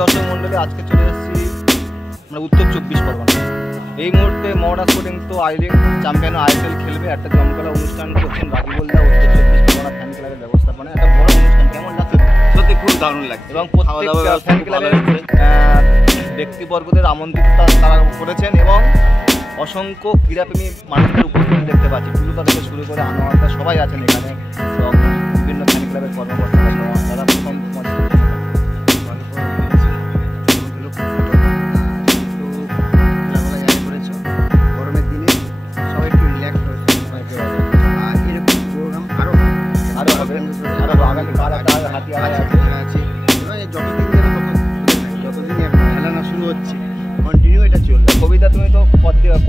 দর্শক মন্ডলী, আজকে চলে এসেছি আমরা উত্তর 24 পরগনা। এই মুহূর্তে মহড়া স্পোর্টিং তো চ্যাম্পিয়ন ISL খেলবে, একটা জমকালো অনুষ্ঠান করছেন রাজীবলদা উত্তর 24 পরগনা ফ্যান ক্লাবের ব্যবস্থাপনায়। একটা বড় অনুষ্ঠান, কেমন লাগছে? সত্যি খুব দারুণ লাগছে এবং প্রত্যেকটা ফ্যান ক্লাবের ব্যক্তিবর্গদের আমন্ত্রিত তারা করেছেন এবং অসংখ্য ক্রীড়াপ্রেমী মানুষদের উপস্থিতি দেখতে পাচ্ছি। টুলুদা থেকে শুরু করে আনোয়ারদা সবাই আছেন এখানে, এবং বিভিন্ন ফ্যান ক্লাবের কর্মকর্তারা তারা প্রথম কবিতা। তুমি তো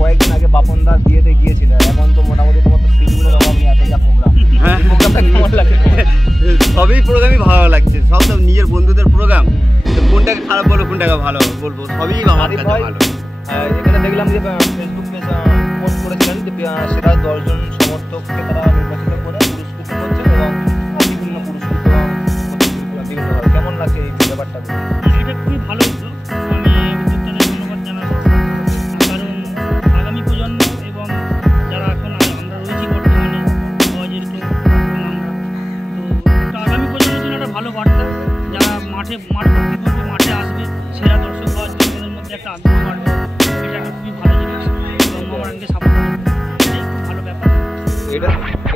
কয়েকদিন আগে বাপনদার বিয়েতে গিয়েছিলে, এখন তো মোটামুটি তোমার তো সিলগুলোর অভাব নেই, এত যা প্রোগ্রাম। হ্যাঁ, প্রোগ্রামটা কেমন লাগে? সবই প্রোগ্রামই ভালো লাগছে, সব নিজের বন্ধুদের প্রোগ্রাম, কোনটাকে খারাপ বলবো কোনটাকে ভালো বলবো, সবই আমার কাছে ভালো। এখানে দেখলাম যে ফেসবুক পেজ পোস্ট করেছিলেন যে সেরা 10 জন সমর্থককে তারা নির্বাচিত করে পুরস্কৃত করছেন এবং বিভিন্ন পুরস্কৃত বিভিন্নভাবে। কেমন লাগছে এই ব্যাপারটা? এটা খুবই ভালো উদ্যোগ, আমি উদ্যোক্তাদের ধন্যবাদ জানাবো। কারণ আগামী প্রজন্ম এবং যারা এখন আমরা রয়েছি বর্তমানে যেহেতু আমরা তো আগামী প্রজন্মের জন্য একটা ভালো বার্তা। যারা মাঠে ভর্তি করবে, মাঠে আসবে, সেরা দর্শক হওয়ার জন্য তাদের মধ্যে একটা আগ্রহ বাড়বে। এটা একটা খুবই ভালো জিনিস এবং মোহামেডানকে সাপোর্ট করবে, এটাই খুব ভালো ব্যাপার।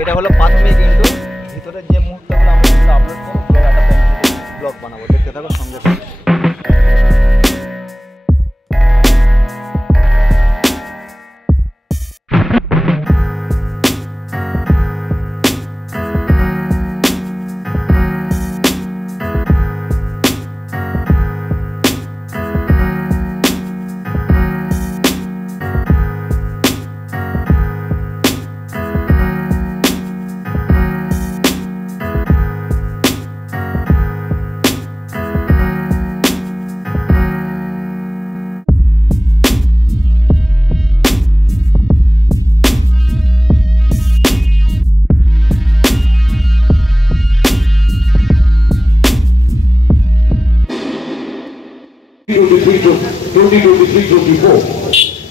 এটা হলো প্রাথমিক, কিন্তু ভিতরের যে মুহূর্তগুলো আমরা এগুলো আপলোড করবো, ব্লগ বানাবো, দেখতে থাকো সঙ্গে সঙ্গে।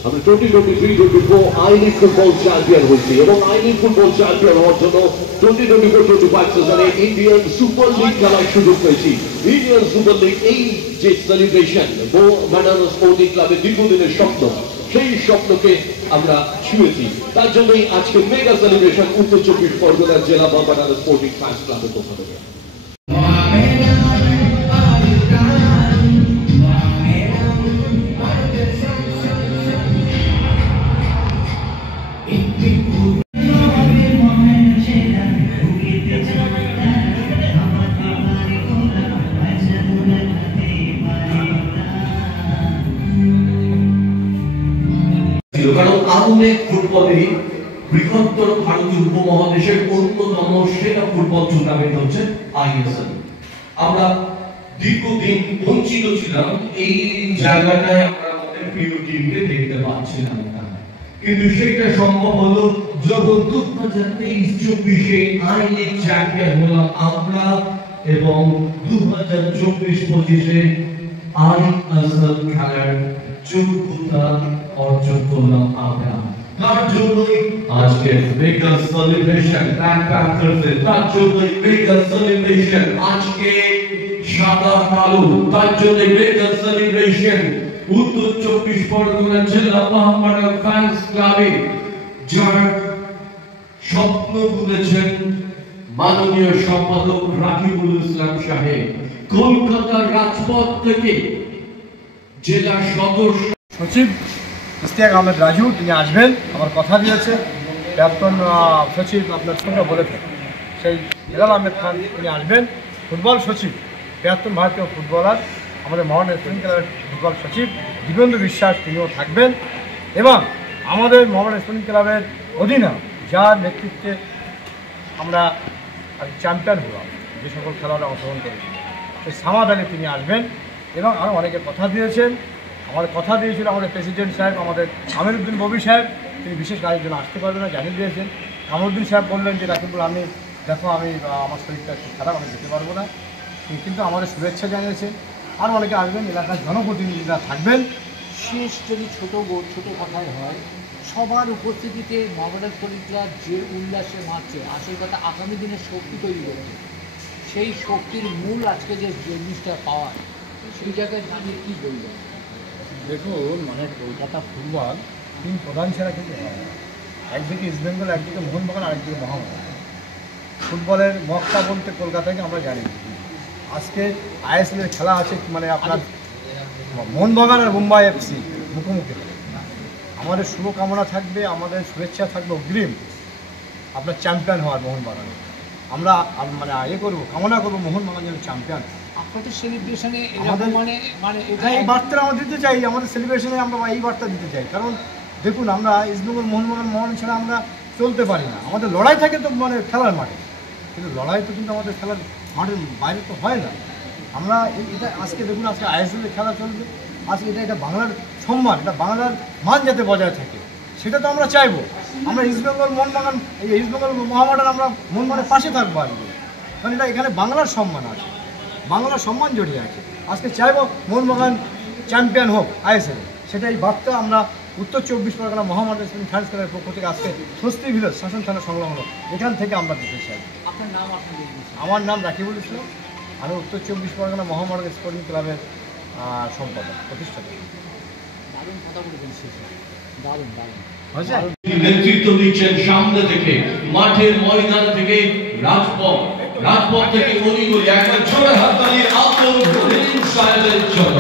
আমরা 2023-24 আই-লিগ ফুটবল চ্যাম্পিয়ন হয়েছি এবং আই-লিগ ফুটবল চ্যাম্পিয়ন হওয়ার জন্য 2024-25 সিজনে ইন্ডিয়ান সুপার লিগ খেলার সুযোগ পেয়েছি। ইন্ডিয়ান সুপার লিগ এই যে সেলিব্রেশন, মোহামেডান স্পোর্টিং ক্লাবের দীর্ঘদিনের স্বপ্ন, সেই স্বপ্নকে আমরা ছুঁয়েছি। তার জন্যই আজকে মেগা সেলিব্রেশন উত্তর 24 পরগনার জেলা মোহামেডান স্পোর্টিং ফ্যান্স ক্লাবের পক্ষ থেকে। কারণ আধুনিক ফুটবলেরই বৃহত্তর ভারতীয় উপমহাদেশের অন্যতম সেরা ফুটবল টুর্নামেন্ট হচ্ছে ISL। আমরা দীর্ঘদিন বঞ্চিত ছিলাম, এই জায়গাটায় আমরা আমাদের প্রিয় টিমকে দেখতে পাচ্ছিলাম না, কিন্তু সেটা সম্ভব হলো যখন 2023-24 আই-লিগ চ্যাম্পিয়ন হলাম আমরা এবং 2024-25 ISL খেলার যোগ্যতা অর্জন করলাম আমরা। তার জন্যই আজকে মেগা সেলিব্রেশন ব্ল্যাক প্যান্থার্সের, তার জন্যই মেগা সেলিব্রেশন আজকে সাদা কালো, তার জন্য মেগা সেলিব্রেশন উত্তর 24 পরগনা জেলা মোহামেডান ফ্যান্স ক্লাবে, যার স্বপ্ন বুনেছেন মাননীয় সম্পাদক রাকিবুল ইসলাম সাহেব। কলকাতার রাজপথ থেকে জেলা সদস্য সচিব ইশতিয়াক আহমেদ রাজু, তিনি আসবেন, আমার কথা দিয়েছে। প্রাক্তন সচিব আপনার সঙ্গে বলেছেন সেই হেলাল আহমেদ খান, তিনি আসবেন। ফুটবল সচিব, প্রাক্তন ভারতীয় ফুটবলার, আমাদের মহান স্পোর্টিং ক্লাবের ফুটবল সচিব দিবেন্দু বিশ্বাস, তিনিও থাকবেন। এবং আমাদের মহান স্পোর্টিং ক্লাবের অধিনায়ক, যার নেতৃত্বে আমরা চ্যাম্পিয়ন হলাম, যে সকল খেলোয়াড়রা অংশগ্রহণ করেছিল, সেই সামাদ আলী তিনি আসবেন। এবং আরও অনেকে কথা দিয়েছেন। আমাদের কথা দিয়েছিল আমাদের প্রেসিডেন্ট সাহেব, আমাদের আমিরউদ্দিন ববি সাহেব, তিনি বিশেষ কাজের জন্য আসতে পারবেন না, জানিয়ে দিয়েছেন। কামরুদ্দিন সাহেব বললেন যে রাকিবুল, আমি দেখো আমি আমার শরীরটা একটু খারাপ, আমি যেতে পারবো না, কিন্তু আমাদের শুভেচ্ছা জানিয়েছেন। আরও অনেকে আসবেন, এলাকার জনপ্রতিনিধিরা থাকবেন। শেষ যদি ছোট কথায় হয়, সবার উপস্থিতিতে মোহামেডান স্পোর্টিং ক্লাব যে উল্লাসে মারছে, আসল কথা আগামী দিনে শক্তি তৈরি করছে। সেই শক্তির মূল আজকে যে জিনিসটা পাওয়া, সেই জায়গায় দাঁড়িয়ে কী বলবেন? দেখুন, মানে কলকাতা ফুটবল তিন প্রধান ছাড়া কিন্তু হয় না। একদিকে ইস্টবেঙ্গল, একদিকে মোহনবাগান, আরেকদিকে মোহামেডান। ফুটবলের মক্কা বলতে কলকাতাকে আমরা জানি। আজকে আইএসএলের খেলা আছে, মানে আপনার মোহনবাগান আর মুম্বাই এফসি মুখোমুখি। আমাদের শুভকামনা থাকবে, আমাদের শুভেচ্ছা থাকবে অগ্রিম আপনার চ্যাম্পিয়ন হওয়ার মোহনবাগান। আমরা মানে করবো, কামনা করবো মোহনবাগান যেন চ্যাম্পিয়ন। আপনাদের সেলিব্রেশনে আমাদের এই বার্তা আমরা দিতে চাই, আমাদের সেলিব্রেশনে আমরা এই বার্তা দিতে চাই। কারণ দেখুন, আমরা ইস্টবেঙ্গল, মোহনবাগান ছাড়া আমরা চলতে পারি না। আমাদের লড়াই থাকে তো মানে খেলার মাঠে, কিন্তু লড়াই তো কিন্তু আমাদের খেলার মাঠের বাইরে তো হয় না। আমরা এটা আজকে দেখুন, আজকে আইএসএলের খেলা চলবে, আজকে এটা বাংলার সম্মান, এটা বাংলার মান যাতে বজায় থাকে, সেটা তো আমরা চাইবো। আমরা ইস্টবেঙ্গল, মোহনবাগান, এই ইস্টবেঙ্গল মোহামেডান আমরা মোহনবাগানের পাশে থাকবো আসবো, কারণ এটা এখানে বাংলার সম্মান আছে, বাংলার সম্মান জড়িয়ে আছে। আজকে চাইবো মোহনবাগান চ্যাম্পিয়ন হোক আইএসএল, সেটা এই বার্তা আমরা উত্তর 24 পরগনা মোহামেডান স্পোর্টিং ক্লাবের পক্ষ থেকে আজকে স্বস্তি ভিলেজ শাসন থানা সংলগ্ন এখান থেকে আমরা দিতে চাই। আপনার নাম? আমার নাম রাকিবুল ইসলাম, আমি উত্তর 24 পরগনা মোহামেডান স্পোর্টিং ক্লাবের সম্পাদক, প্রতিষ্ঠাতা। দারুণ কথা বলে বলছি, দারুণ দারুণ। নেতৃত্ব দিচ্ছেন সামনে থেকে, মাঠের ময়দান থেকে, রাজপথ থেকে গলি একটা ছোট হাততালি আব্দুল রহিম সাহেবের জন্য।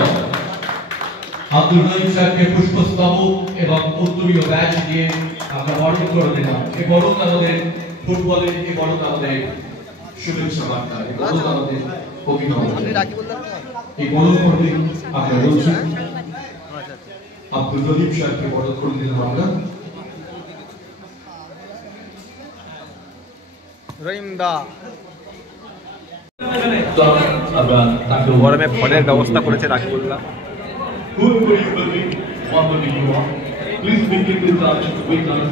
আব্দুল রহিম সাহেবকে পুষ্পস্তবক এবং উত্তরীয় ব্যাচ দিয়ে আমরা বরণ করে দিলাম। এই বরণ আমাদের ফুটবলের, এই বরণ আমাদের শুভেচ্ছা বার্তা, এই বরণ আমাদের অভিনন্দন। এই বরণ করতে আমরা বলছি আব্দুল রহিম সাহেবকে বরণ করে দিলাম আমরা। গরমে ফলের ব্যবস্থা করেছে রাকিবুল্লাহ।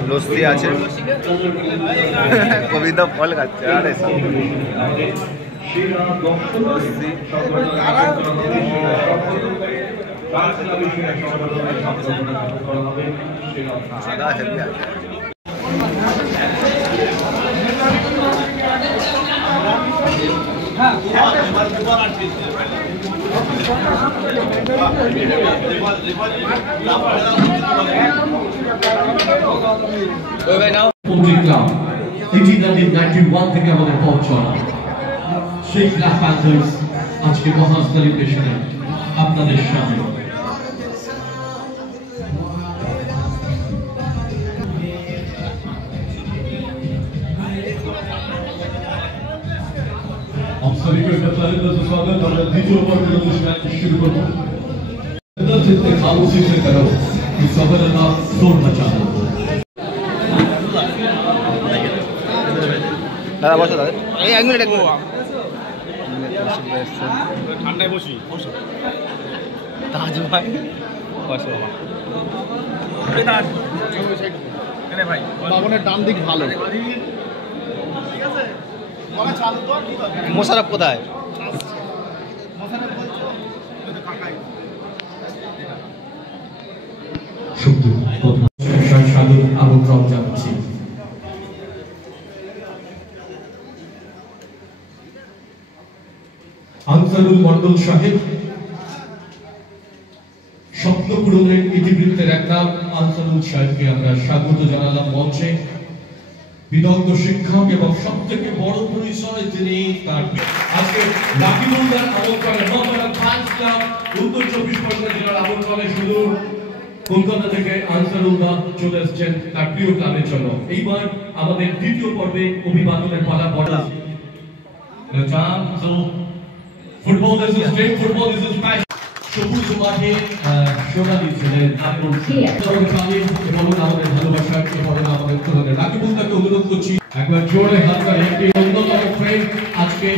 লস্যি আছে, কবিতা ফল খাচ্ছে। আরে লস্যি সাদা হেলদি আছে। থেকে আমাদের পথ চলা সেই ব্ল্যাক প্যান্থার্স আজকে মহা সেলিব্রেশনে আপনাদের সামনে। আমরা দ্বিতীয় পর্বের অনুষ্ঠান শুরু করব। খামোশি से करो कि सफलता शोर मचा दो। দাদা বসো, দাদা এই এক মিনিট ঠান্ডায় বসি। তাজ ভাই বসো। ভাই বাবনের ডান দিক ভালো। মোশারফ কোথায়? আমন্ত্রণ জানাচ্ছি। আনসারুল মন্ডল সাহেব, স্বপ্ন পূরণের ইতিবৃত্তের একটা আনসারুল সাহেবকে আমরা স্বাগত জানালাম মঞ্চে। বিদগ্ধ শিক্ষক এবং সব থেকে বড় পরিচয় তিনি তার আজকে রাকিবুল্লাহর আমন্ত্রণে মোহামেডান ফ্যান্স ক্লাব উত্তর 24 পরগনা জেলার আমন্ত্রণে শুধু কলকাতা থেকে আনসারুল্লাহ চলে এসেছেন তার প্রিয় ক্লাবের জন্য। এইবার আমাদের দ্বিতীয় পর্বে অভিবাদনের পালা পড়া। Football is a straight, football is a passion. সবুজ মাঠে সোনালি ছেলের আপন এবং আমাদের ভালোবাসার এবং আমাদের তোদের রাকিবুলকে অনুরোধ করছি একবার জোরে হাত করে একটি অন্যতম ফ্রেন্ড আজকে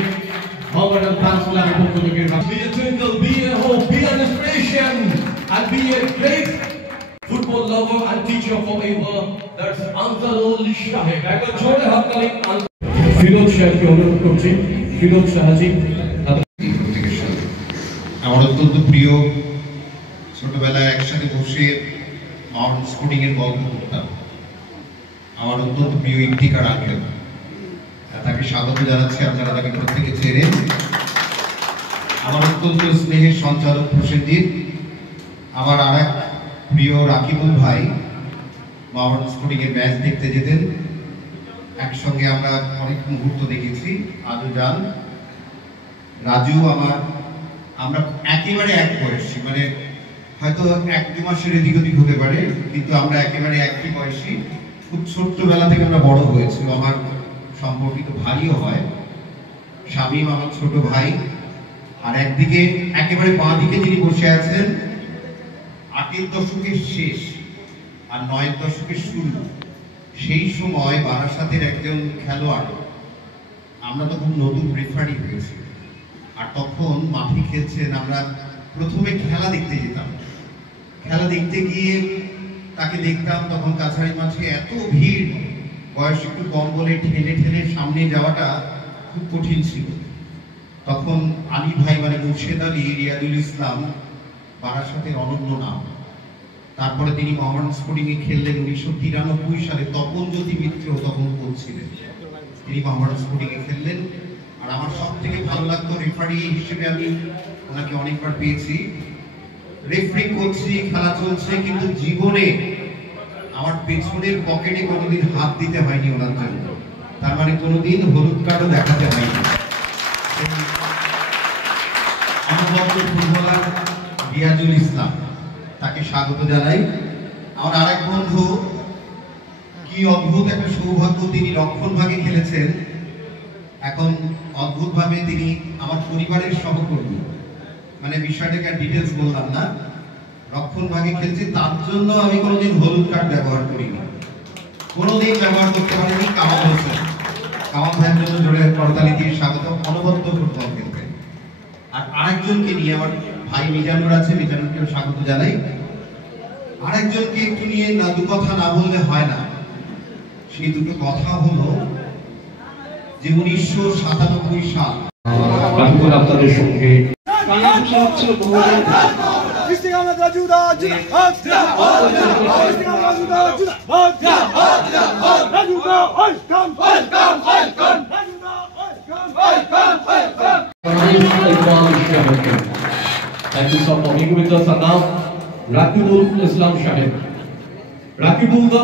Mohammedan fans ক্লাবের পক্ষ থেকে be a twinkle, be a hope, be an inspiration and be a great football lover and teacher forever. That's Ansarul Shahid. একবার জোরে হাত করে ফিরোজ শাহকে অনুরোধ করছি। ফিরোজ শাহজি আমার অত্যন্ত প্রিয়, ছোটবেলায় একসাথে বসে মাউন্ট স্পোর্টিং এর গল্প করতাম। আমার অত্যন্ত প্রিয় ইফতিকার আঙ্কেল, তাকে স্বাগত জানাচ্ছি। আপনারা তাকে প্রত্যেকে চেনেন। আমার অত্যন্ত স্নেহের সঞ্চালক প্রসেনজিৎ, আমার আর এক প্রিয় রাকিবুল ভাই মাউন্ট স্পোর্টিং এর ম্যাচ দেখতে যেতেন, একসঙ্গে আমরা অনেক মুহূর্ত দেখেছি। আজও যান। রাজু আমরা একেবারে এক বয়সী, মানে হয়তো 1-2 মাসের এদিক ওদিক হতে পারে, কিন্তু আমরা একেবারে একই বয়সী। খুব ছোট্টবেলা থেকে আমরা বড় হয়েছি। আমার সম্পর্কিত ভাইও হয়। শামীম আমার ছোট ভাই। আর একদিকে একেবারে বাঁ দিকে যিনি বসে আছেন, 8-এর দশকের শেষ আর 9-এর দশকের শুরু, সেই সময় বারাসাতের একজন খেলোয়াড়। আমরা তো খুব নতুন রেফারি হয়েছি, আর তখন মাঠে খেলছেন। আমরা প্রথমে খেলা দেখতে যেতাম। খেলা দেখতে গিয়ে তাকে দেখতাম, তখন কাছারি মাঠে এত ভিড়, বয়স একটু কম বলে ঠেলে ঠেলে সামনে যাওয়াটা খুব কঠিন ছিল। তখন আলী ভাই মানে মুর্শেদ আলী, রিয়াদুল ইসলাম বারাসাতের অনন্য নাম। তারপরে তিনি মোহামেডান স্পোর্টিং এ খেললেন 1993 সালে। তপন জ্যোতি মিত্র তখন কোচ ছিলেন, তিনি মোহামেডান স্পোর্টিং এ খেললেন। আর আমার সব থেকে ভালো লাগতো রেফারি হিসেবে, আমি ওনাকে অনেকবার পেয়েছি। রেফারি করছি, খেলা চলছে, কিন্তু জীবনে আমার পেছনের পকেটে কোনোদিন হাত দিতে হয়নি ওনার জন্য। তার মানে কোনোদিন হলুদ কার্ডও দেখাতে হয়নি। অনবদ্য ফুটবলার রিয়াজুল ইসলাম, তাকে স্বাগত জানাই। আমার আরেক বন্ধু, কি অদ্ভুত একটা সৌভাগ্য, তিনি রক্ষণভাগে খেলেছেন। এখন অদ্ভুতভাবে তিনি আমার পরিবারের সহকর্মী, মানে বিষয়টাকে আর ডিটেলস বললাম না। রক্ষণভাগে খেলছি, তার জন্য আমি কোনোদিন হলুদ কার্ড ব্যবহার করিনি, কোনোদিন ব্যবহার করতে পারিনি। কামাল হোসেন, কামাল ভাইয়ের জন্য জোরে করতালি দিয়ে স্বাগত। অনবদ্য ফুটবল খেলতে। আর আরেকজনকে নিয়ে, আমার ভাই মিজানুর আছে, মিজানুরকেও স্বাগত জানাই। আরেকজনকে একটু নিয়ে না দু কথা না বললে হয় না। সেই দুটো কথা হলো যে 1997 সাল আপনাদের সঙ্গে Thank you for coming with us now. Rakibul Islam Shahid. Rakibul da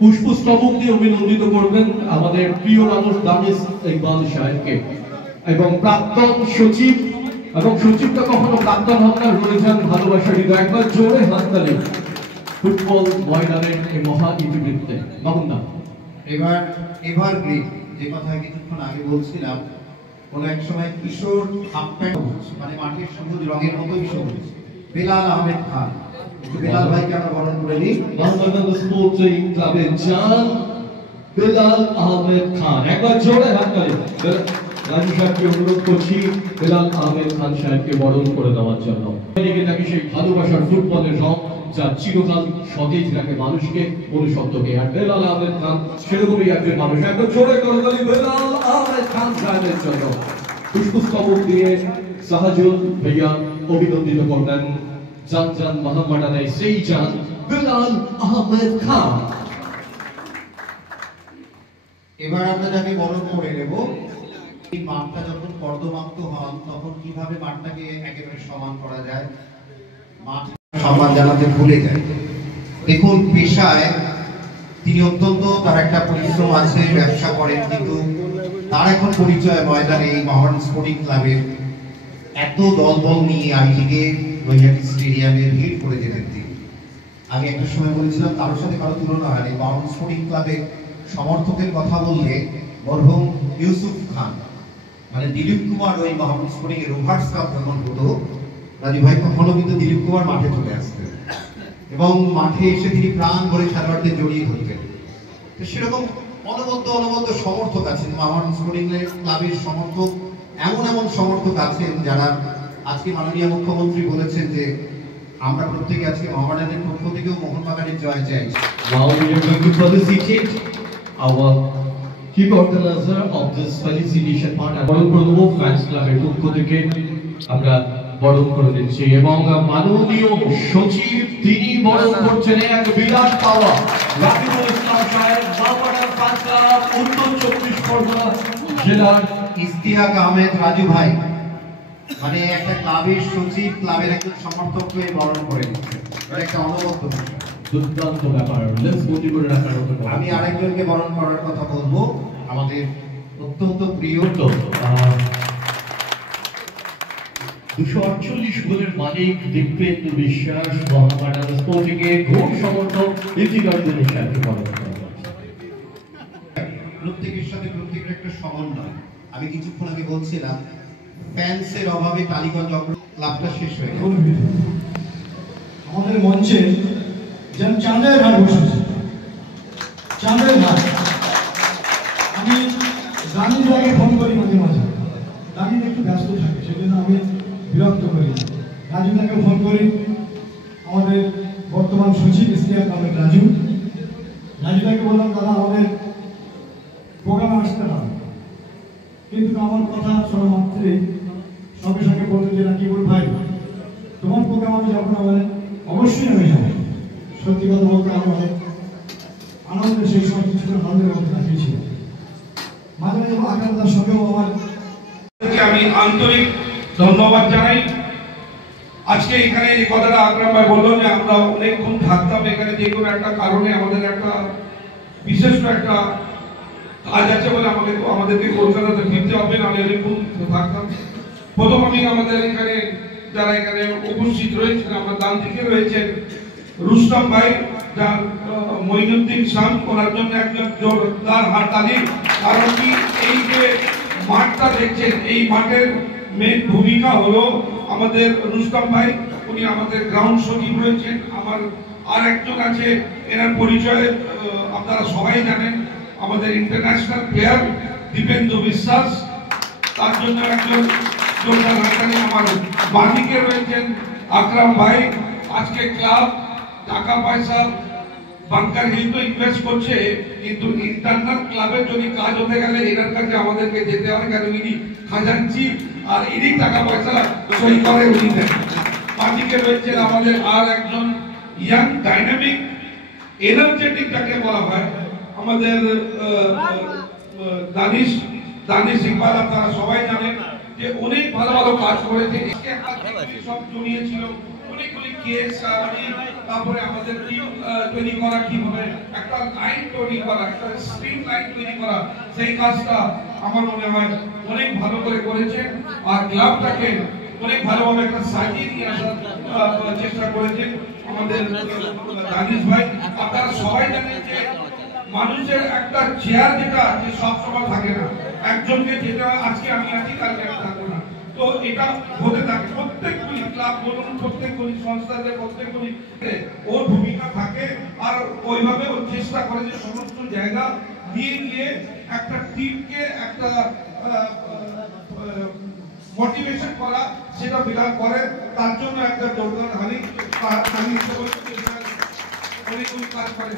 পুষ্পস্তবক দিয়ে অভিনন্দিত করবেন আমাদের প্রিয় মানুষ দানিশ ইকবাল সাহেবকে, এবং প্রাক্তন সচিব, এবং সচিবটা কখনো প্রাক্তন হন না, রয়েছেন ভালোবাসার হৃদয়। একবার জোরে হাততালি ফুটবল ময়দানের এই মহা ইতিবৃত্তে। মামুন্দা এভারগ্রিন, যে কথা কিছুক্ষণ আগে বলছিলাম, কোন এক সময় কিশোর হাফ প্যান্ট, মানে মাঠের সবুজ রঙের মতোই সবুজ, বেলাল আহমেদ খান। বেলাল ভাইকে আমরা বরণ করে নিই। মোহামেডান স্পোর্টিং ক্লাবের জান বেলাল আহমেদ খান, একবার জোরে হাততালি। রাজু সাহেবকে অনুরোধ করছি বেলাল আহমেদ খান সাহেবকে বরণ করে দেওয়ার জন্য। এদিকে নাকি সেই ভালোবাসার ফুটবলের রং যা চিরকাল সতেজ রাখে মানুষকে, মনুষ্যত্বকে। আর বেলাল আহমেদ খান সেরকমই একজন মানুষ। একবার জোরে করতালি বেলাল আহমেদ খান সাহেবের জন্য। পুষ্পস্তবক দিয়ে সাহাজুল ভাইয়া অভিনন্দিত করলেন জান জান মোহামেডানের সেই জান বেলাল আহমেদ খান। এবার আমরা যাকে বরণ করে নেব, এই মাঠটা যখন কর্দমাক্ত হন, তখন কিভাবে মাঠটাকে একেবারে সমান করা যায়, মাঠ সম্মান জানাতে ভুলে যায়। দেখুন, পেশায় তিনি অত্যন্ত, তার একটা পরিশ্রম আছে, ব্যবসা করেন, কিন্তু তার এখন পরিচয় ময়দানে এই মোহামেডান স্পোর্টিং ক্লাবের এত দলবল নিয়ে আইলিগে নৈহাটি স্টেডিয়ামে ভিড় করে যেতেন তিনি। আমি একটা সময় বলেছিলাম কারোর সাথে কারো তুলনা হয়নি। মাউন্ট স্পোর্টিং ক্লাবের সমর্থকের কথা বললে মরহুম ইউসুফ খান মানে দিলীপ কুমার ওই মাউন্ট স্পোর্টিং এর রোভার্স কাপ যখন হতো, রাজু ভাই কখনো কিন্তু দিলীপ কুমার মাঠে চলে আসতেন এবং মাঠে এসে তিনি প্রাণ ভরে খেলোয়াড়দের জড়িয়ে ধরতেন। তো সেরকম অনবদ্য সমর্থক আছেন মাউন্ট স্পোর্টিং ক্লাবের সমর্থক, এমন সমর্থক আছেন যারা আজকে মাননীয় মুখ্যমন্ত্রী বলেছেন যে আমরা প্রত্যেকে আজকে মোহামেডানের পক্ষ থেকেও মোহনবাগানের জয় চাই। Now we are going to felicitate our chief organizer of this felicitation part. বরণ করে দেবো ফ্যান্স ক্লাবের পক্ষ থেকে আমরা বরণ করে দিচ্ছি এবং মাননীয় সচিব তিনি বরণ করছেন এক বিরাট পাওয়া রাকিবুল ইসলাম সাহেব, মোহামেডান ফ্যান্স ক্লাব উত্তর 24 পরগনা জেলার ইস্তিহাক আহমেদ রাজু ভাই মানে একটা ক্লাবের সচিব ক্লাবের একজন সমর্থককে বরণ করে দিচ্ছে, এটা একটা অনবদ্য বিষয়, দুর্দান্ত ব্যাপার। লেটস গতি করে রাখার মতো। আমি আরেকজনকে বরণ করার কথা বলবো, আমাদের অত্যন্ত প্রিয় 248 গোলের মালিক দীপেন্দ্র বিশ্বাস, মোহামেডান স্পোর্টিং এর ঘোর সমর্থক ইতিকারদের সাথে বরণ করা হচ্ছে। প্রত্যেকের সাথে প্রত্যেকের একটা সমন্বয়। আমি কিছুক্ষণ আগে বলছিলাম ফ্যান্সের অভাবে টালিগঞ্জ ক্লাবটা শেষ হয়ে গেল। আমাদের মঞ্চে যেন চাঁদের ঘাট বসেছে, চাঁদের ঘাট। আমি রানীদাকে ফোন করি মাঝে মাঝে, রানী একটু ব্যস্ত থাকে সেজন্য আমি বিরক্ত করি। রাজুদাকে ফোন করি, আমাদের বর্তমান সচিব ইস্তিহাক আহমেদ রাজুদাকে বললাম দাদা আমাদের প্রোগ্রামে আসতে হবে, কিন্তু আমার কথা শোনা মাত্রই সঙ্গে সঙ্গে বলতো যে রাকিবুল ভাই তোমার প্রোগ্রাম আমি যাবো না, মানে অবশ্যই আমি যাবো। সত্যি কথা বলতে আমি অনেক আনন্দে সেই সময় কিছুটা আনন্দের মধ্যে থাকিয়েছি। মাঝে মাঝে আকান্তার সঙ্গেও আমার আমি আন্তরিক ধন্যবাদ জানাই। আজকে এখানে এই কথাটা আকরাম ভাই বললো যে আমরা অনেকক্ষণ থাকতাম এখানে, যে কোনো একটা কারণে আমাদের একটা বিশেষ একটা কাজ আছে বলে আমাদেরকে কলকাতাতে ফিরতে হবে, নাহলে অনেকক্ষণ থাকতাম। প্রথম আমি আমাদের এখানে যারা এখানে উপস্থিত রয়েছেন, আমরা ডান দিকে রয়েছেন রুস্তম ভাই, যার মঈনুদ্দিন শাম, ওনার জন্য একজন জোরদার হাততালি। কারণ কি এই যে মাঠটা দেখছেন, এই মাঠের মেন ভূমিকা হলো আমাদের রুস্তম ভাই, উনি আমাদের গ্রাউন্ড সচিব রয়েছেন। আমার আর একজন আছে, এনার পরিচয় আপনারা সবাই জানেন, আমাদের ইন্টারন্যাশনাল প্লেয়ার দীপেন্দ্র বিশ্বাস, তার জন্য একজন জোরদার হাততালি। আমার বাদিকে রয়েছেন আকরাম ভাই। আজকে ক্লাব টাকা পয়সা বাংকার হিল তো ইনভেস্ট করছে, কিন্তু ইন্টারনাল ক্লাবের যদি কাজ হতে গেলে এনার কাছে আমাদেরকে যেতে হয়, কারণ ইনি খাজাঞ্চি আর ইনি টাকা পয়সা সই করে উনি দেন। বাদিকে রয়েছেন আমাদের আর একজন ইয়াং ডাইনামিক এনার্জেটিক যাকে বলা হয় আমাদের দানিশ ইকবাল, আপনারা সবাই জানেন যে অনেক ভালো ভালো কাজ করেছে। সব জমিয়েছিল অনেকগুলি কেস, তারপরে আমাদের টিম তৈরি করা, কিভাবে একটা লাইন তৈরি করা, একটা স্ট্রিম লাইন তৈরি করা, সেই কাজটা আমার মনে হয় অনেক ভালো করে করেছেন। আর ক্লাবটাকে অনেক ভালোভাবে একটা সাজিয়ে নিয়ে আসার চেষ্টা করেছেন আমাদের দানিশ ভাই। আপনারা সবাই জানেন যে মানুষের একটা চেয়ার যেটা আছে সবসময় থাকে না, একজনকে যেতে হয়, আজকে আমি আছি কালকে আমি থাকবো না, তো এটা হতে থাকে। প্রত্যেকগুলি ক্লাব বলুন, প্রত্যেকগুলি সংস্থাতে, প্রত্যেকগুলি ওর ভূমিকা থাকে, আর ওইভাবে ও চেষ্টা করে যে সমস্ত জায়গা নিয়ে গিয়ে একটা টিমকে একটা মোটিভেশন করা, সেটা বিরাট করে। তার জন্য একটা জোরদার হানি অনেকগুলি কাজ করে।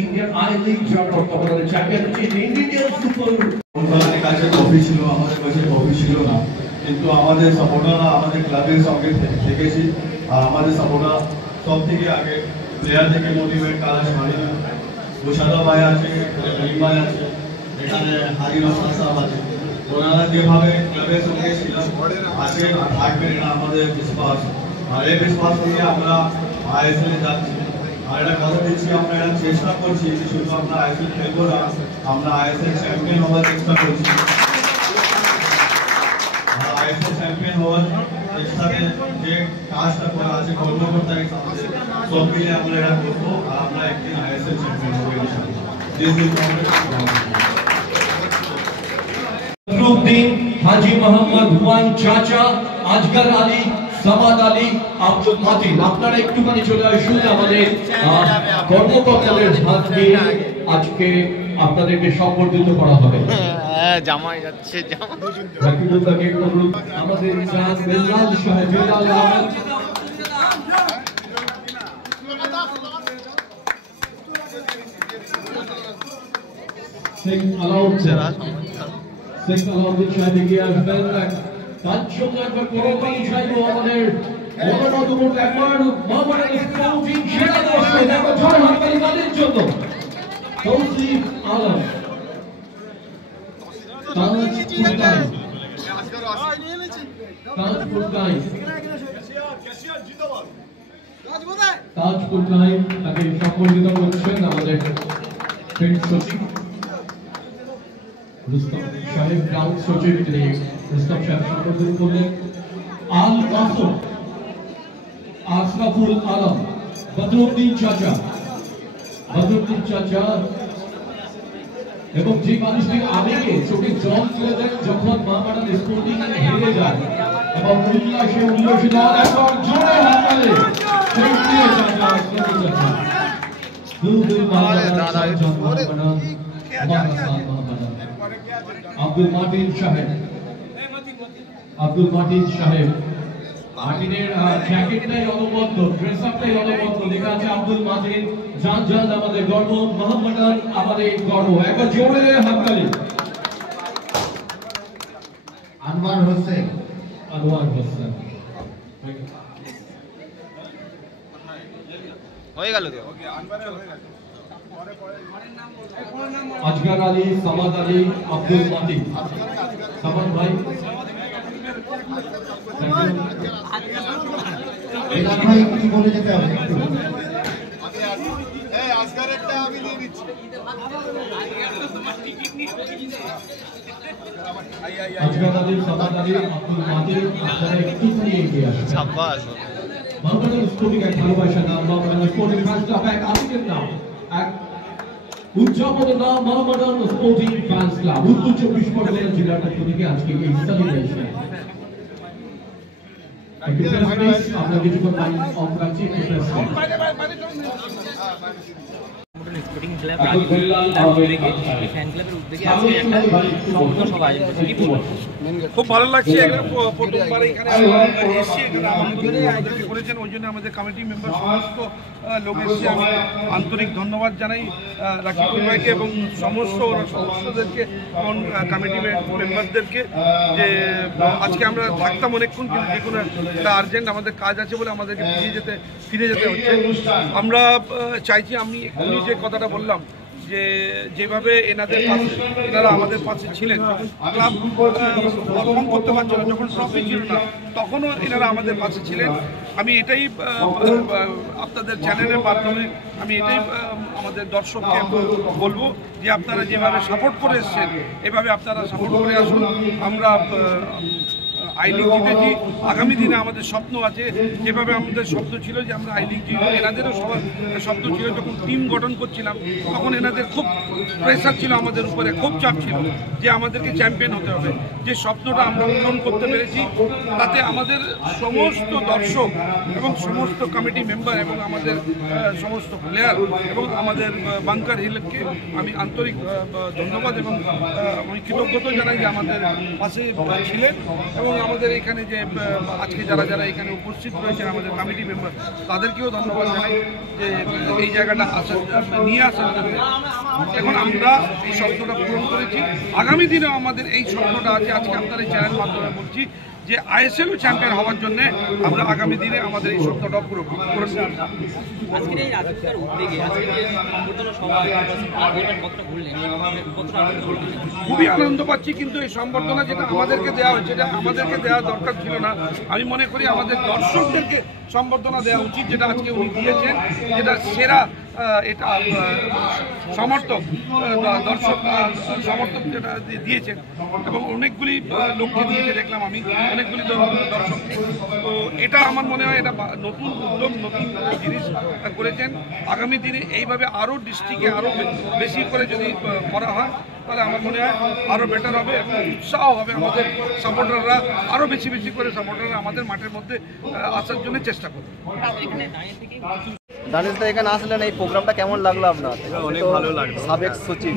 ইন্ডিয়ান আই লিগ বর্তমানে চ্যাম্পিয়ন হচ্ছে ইন্ডিয়ান সুপার। আমাদের কাছে ট্রফি ছিল, আমাদের কাছে ট্রফি ছিল না, কিন্তু আমাদের সাপোর্টাররা আমাদের ক্লাবের সঙ্গে থেকেছি। আর আমাদের সাপোর্টার সব থেকে আগে প্লেয়ার থেকে মোটিভেট করা শামিল গোসাদা ভাই আছে, রহিম ভাই আছে, এখানে হারিন সাহেব আছে। ওনারা যেভাবে ক্লাবের সঙ্গে ছিল আজকে থাকবেন, এটা আমাদের বিশ্বাস। আর এই বিশ্বাস নিয়ে আমরা আইএসএলে যাচ্ছি। আর এটা কথা দিচ্ছি, আমরা এটা চেষ্টা করছি যে শুধু আমরা আইএসএল খেলবো না, আমরা আইএসএল চ্যাম্পিয়ন হওয়ার চেষ্টা করছি। আইএসএল চ্যাম্পিয়ন হওয়ার এর সাথে যে কাজটা করা আছে কর্মকর্তা সব মিলে আমরা এটা করবো আর আমরা একদিন আইএসএল চ্যাম্পিয়ন হবো ফখরুদ্দিন, হাজি মোহাম্মদ হুয়ান চাচা, আজগর আলী, সামাদ আলী, আব্দুল মাতিন, আপনারা একটুখানি চলে আসুন আমাদের কর্মকর্তাদের হাত দিয়ে আজকে আপনাদেরকে সম্বর্ধিত করা হবে। জামাই যাচ্ছে আমাদের বেলাল সাহেব, বেলাল আহমেদ, শেখ আলাউদ্দিন সাহেব এগিয়ে আসবেন। তার সঙ্গে একবার করতালি চাইবো আমাদের মনোমত একবার মোহাম্মদ স্পোর্টিং সেরা দর্শক একবার জয় হাততালি তাদের জন্য। তৌসিফ আলম, তাজপুর গাইন তাকে সম্বর্ধিত করছেন আমাদের সচিব রুস্তম সাহেব, গ্রাউন্ড সচিব তিনি রুস্তম সাহেব সম্বোধন করলেন। আল কাসম, আশরাফুল আলম, বদরুদ্দিন চাচা এবং যে মানুষটি আবেগে চোখে জল তুলে দেন যখন মোহামেডান স্পোর্টিং হেরে যায় এবং উল্লাসে উল্লসিত এখন জোরে হাততালি আব্দুল মাতিন সাহেব, মার্টিনের জ্যাকেটটাই অনবদ্য, ড্রেস আপটাই অনবদ্য, লেখা আছে আব্দুল মাতিন। জান জান আমাদের গর্ব, মোহামেডান আমাদের গর্ব, একবার জোরে হাততালি। আনোয়ার হোসেন, হয়ে গেল তো। আজগর আলী, সামাদ আলী, আব্দুল মাতিন, সামাদ ভাই ভাই কি বলে যেতে হবে একটু? আজগর আলী, সামাদ আলী, আব্দুল মাতিন, আপনারা একটুখানি এগিয়ে আসুন। মোহামেডান স্পোর্টিং এক ভালোবাসা নাম, মোহামেডান স্পোর্টিং ফ্যান্স ক্লাব এক আজকের নাম, এক উদযাপন নাম মোহামেডান স্পোর্টিং ফ্যান্স ক্লাব। উত্তর 24 পরগনা জেলার পক্ষ থেকে আজকে এই সেলিব্রেশন। আমরা কিছুক্ষণ লাইন অফ রাখছি, স্পোর্টিং ক্লাব ফ্যান ক্লাবের উদ্যোগে আজকে একটা সম্পূর্ণ সভা আয়োজন করছি। কি বলবো, খুব ভালো লাগছে। প্রথমবার এখানে এসেছি, এখানে আমাদেরকে করেছেন, ওই জন্য আমাদের কমিটি মেম্বার সমস্ত লোক এসেছে। আমি আন্তরিক ধন্যবাদ জানাই রাকিবুল ভাইকে এবং সমস্ত সদস্যদেরকে এবং কমিটি মেম্বারদেরকে, যে আজকে আমরা থাকতাম অনেকক্ষণ, কিন্তু যে কোনো একটা আর্জেন্ট আমাদের কাজ আছে বলে আমাদেরকে ফিরে যেতে হচ্ছে। আমরা চাইছি, আমি এক্ষুনি যে কথাটা বললাম, যে যেভাবে এনারা আমাদের পাশে ছিলেন, যখন ক্লাব পারফর্ম করতে পারছিল, যখন ট্রফি ছিল না, তখনও এনারা আমাদের পাশে ছিলেন। আমি এটাই আপনাদের চ্যানেলের মাধ্যমে আমি এটাই আমাদের দর্শককে বলবো যে আপনারা যেভাবে সাপোর্ট করে এসছেন, এভাবে আপনারা সাপোর্ট করে আসুন। আমরা আই লিগ জিতেছি, আগামী দিনে আমাদের স্বপ্ন আছে, যেভাবে আমাদের স্বপ্ন ছিল যে আমরা আই লিগ জিতবো, এনাদেরও সবার স্বপ্ন ছিল। যখন টিম গঠন করছিলাম তখন এনাদের খুব প্রেশার ছিল আমাদের উপরে, খুব চাপ ছিল যে আমাদেরকে চ্যাম্পিয়ন হতে হবে। যে স্বপ্নটা আমরা পূরণ করতে পেরেছি, তাতে আমাদের সমস্ত দর্শক এবং সমস্ত কমিটি মেম্বার এবং আমাদের সমস্ত প্লেয়ার এবং আমাদের বাংকার হিলকে আমি আন্তরিক ধন্যবাদ এবং আমি কৃতজ্ঞতা জানাই যে আমাদের পাশে ছিলেন। এবং আমাদের এখানে যে আজকে যারা এখানে উপস্থিত রয়েছেন আমাদের কমিটি মেম্বার, তাদেরকেও ধন্যবাদ জানাই যে এই জায়গাটা নিয়ে আসার জন্য। এখন আমরা এই স্বপ্নটা পূরণ করেছি, আগামী দিনেও আমাদের এই স্বপ্নটা আছে। আজকে আপনার এই চ্যানেল মাধ্যমে বলছি যে আইএসএলও চ্যাম্পিয়ন হওয়ার জন্য আমরা আগামী দিনে আমাদের এই স্বপ্নটা পূরণ করব। আজকের এই আজকের উদ্যোগে আজকের যে সম্বর্ধনা সভা কতটা ঘুরলেন, কতটা আনন্দ করলেন? খুবই আনন্দ পাচ্ছি, কিন্তু এই সম্বর্ধনা যেটা আমাদেরকে দেওয়া হয়েছে, এটা আমাদেরকে দেওয়া দরকার ছিল না। আমি মনে করি আমাদের দর্শকদেরকে সম্বর্ধনা দেওয়া উচিত, যেটা আজকে উনি দিয়েছেন, যেটা সেরা এটা সমর্থক দর্শক সমর্থক যেটা দিয়েছেন এবং অনেকগুলি লোককে দিয়েছে দেখলাম আমি, অনেকগুলি দর্শক। তো এটা আমার মনে হয় এটা নতুন উদ্যোগ, নতুন জিনিস করেছেন। আগামী দিনে এইভাবে আরও ডিস্ট্রিক্টে আরও বেশি করে যদি করা হয় তাহলে আমার মনে হয় আরও বেটার হবে এবং উৎসাহ হবে আমাদের সাপোর্টাররা, আরও বেশি বেশি করে সাপোর্টাররা আমাদের মাঠের মধ্যে আসার জন্য চেষ্টা করবে। দানিশ দা এখানে আসলেন, এই প্রোগ্রামটা কেমন লাগলো আপনার? অনেক ভালো লাগলো। সাবেক সচিব,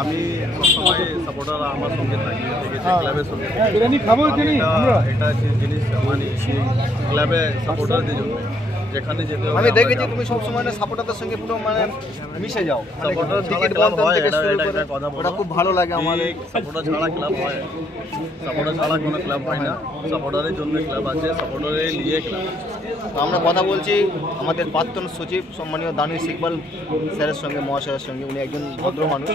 আমি সবসময় সাপোর্টার আমার সঙ্গে থাকি, ক্লাবের সঙ্গে। এটা জিনিস মানে ক্লাবে সাপোর্টারদের জন্য যেখানে যেতে আমি দেখেছি তুমি সবসময় সাপোর্টারদের সঙ্গে পুরো মানে মিশে যাও। সাপোর্টার টিকিট বন্টন থেকে শুরু করে ওটা খুব ভালো লাগে আমাদের। সাপোর্টার ছাড়া ক্লাব হয়, সাপোর্টার ছাড়া কোনো ক্লাব হয় না। সাপোর্টারের জন্য ক্লাব আছে, সাপোর্টারের নিয়ে ক্লাব। তো আমরা কথা বলছি আমাদের প্রাক্তন সচিব সম্মানীয় দানিশ ইকবাল স্যারের সঙ্গে, মহাশয়ের সঙ্গে। উনি একজন ভদ্র মানুষ।